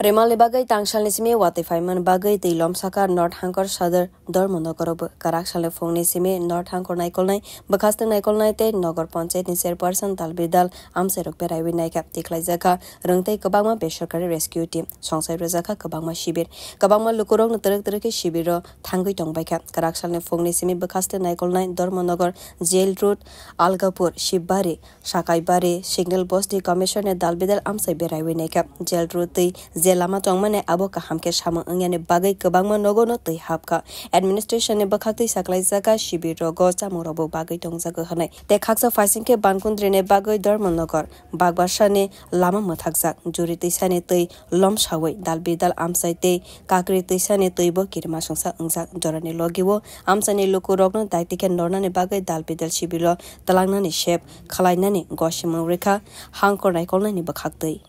Remali bagai tangsalni simi watifaiman bagai teilom saka North Hankor Sadar Dormonogorob karaksalni phongni simi North Hankor naikolnai bakhaste naikolnai te Nogor Panchayat ni chairperson Talbidal Amserok beraiwi naika tiklaijaka rungtei kabangma besorkari rescue team songsai rojaka kabangma shibir kabangma lukurok natrek treke shibiro thangui tongbaika karaksalni phongni simi bakhaste naikolnai Dormonogor Jail Road Algapur Shibari Sakaibari Signal Bosti Commissioner Talbidal Amsai beraiwi naika Jail Road tei lama tongmane abo kahamke samang angyane bagai kabangma nogono tei hapka administration ne bakhakti saklai jaka shibir rogo chamurobo bagai tongjago hanai te khaksa faisingke bankundri ne bagai Dormonogor bagbasane lama mathakjak juri teisane tei lomsawai dalbidal amsai tei kakri teisane teibo kirma songsa ungjak jorani logiwo amsani lukurokno daitike nornani bagai dalbidal shibiro talangnani shep khalainani goshimung rekha hangkor naikolnani bakhaktai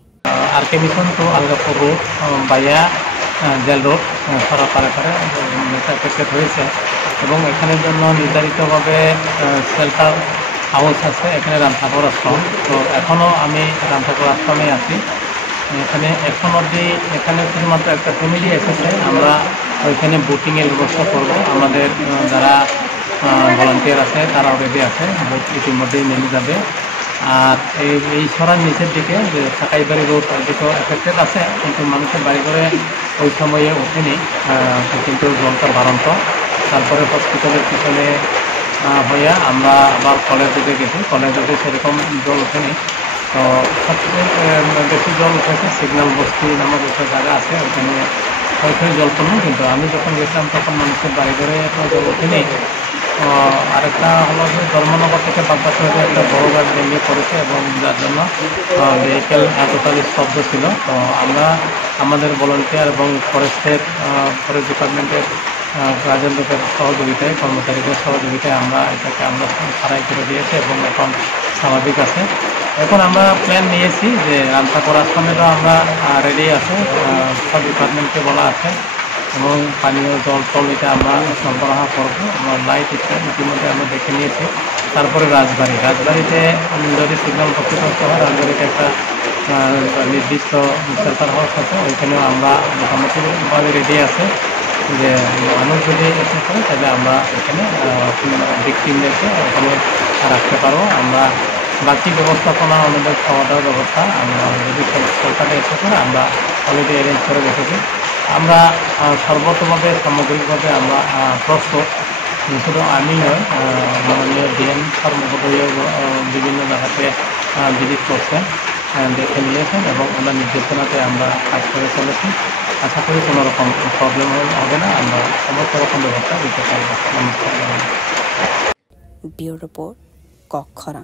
RK Mission to Algapur Road via Jail Road সরাপারে affected হয়েছে এবং এখানের জন্য নির্ধারিতভাবে shelter house আছে এখানে রামঠাকুর আশ্রম তো এখনও আমি রামঠাকুর আশ্রমে আছি এখানে এখন অবধি এখানে শুধুমাত্র একটা ফ্যামিলি এসেছে আমরা ওইখানে বোটিংয়ের ব্যবস্থা করব আমাদের যারা ভলান্টিয়ার আছে তারাও রেডি আছে বোট ইতিমধ্যেই নেমে যাবে আর এই সরার নিচের দিকে যে সাকাইবাড়ি রোড ওইদিকেও এফেক্টেড আছে কিন্তু মানুষের বাড়ি করে ওই সময়ে ওঠেনি কিন্তু জলটা বাড়ন্ত তারপরে হসপিটালের পিছনে হইয়া আমরা আবার কলের দিকে গেছি কলের দিকে সেরকম জল ওঠেনি তো সবচেয়ে বেশি জল উঠেছে সিগন্যাল বস্তি নামক একটা জায়গা আছে ওইখানে ওইখানে জল পড়ল কিন্তু আমি যখন গেছিলাম তখন মানুষের বাড়ি করে তো জল ওঠেনি আরেকটা হলো যে ধর্মনগর থেকে বাগবাসা হয়ে একটা বড় গাছ ভেঙে পড়েছে এবং যার জন্য ভেহিকেল টোটালি স্তব্ধ ছিল তো আমাদের ভলান্টিয়ার এবং ফরেস্ট ডিপার্টমেন্টের গার্জেন লোকের সহযোগিতায় কর্মচারীদের সহযোগিতায় আমরা এটাকে আমরা সারাই করে দিয়েছি এবং এখন স্বাভাবিক আছে এখন আমরা প্ল্যান নিয়েছি যে রামঠাকুর আশ্রমেরও আমরা রেডি আছে সব ডিপার্টমেন্টকে বলা আছে এবং পানীয় জল এটা আমরা সরবরাহ করবো আমরা লাইট ইতিমধ্যে আমরা দেখে নিয়েছি তারপরে রাজবাড়িতে যদি সিগন্যাল কর্তৃপক্ষ হয় রাজবাড়িতে একটা নির্দিষ্ট শেল্টার হাউস আছে ওইখানেও আমরা মোটামুটিভাবে রেডি আছে যে মানুষ যদি এসে করে তাহলে আমরা এখানে ভিকটিমদেরকে ওখানে রাখতে পারবো আমরা বাকি ব্যবস্থাপনা আমাদের খাওয়া দাওয়ার ব্যবস্থা আমরা যদি শেল্টারে এসে করে আমরা অলরেডি অ্যারেঞ্জ করে রেখেছি আমরা সর্বতভাবে সামগ্রিকভাবে আমরা প্রস্তুত শুধু আমি নয় মাননীয় ডিএম স্যার মহোদয় বিভিন্ন জায়গাতে ভিজিট করছেন দেখে নিয়েছেন এবং ওনার নির্দেশনাতে আমরা কাজ করে চলেছি আশা করি কোনো রকম প্রবলেম হবে না আমরা সমস্ত রকম ব্যবস্থা দিতে পারবো। নমস্কার। Bureau report কক্ষরা।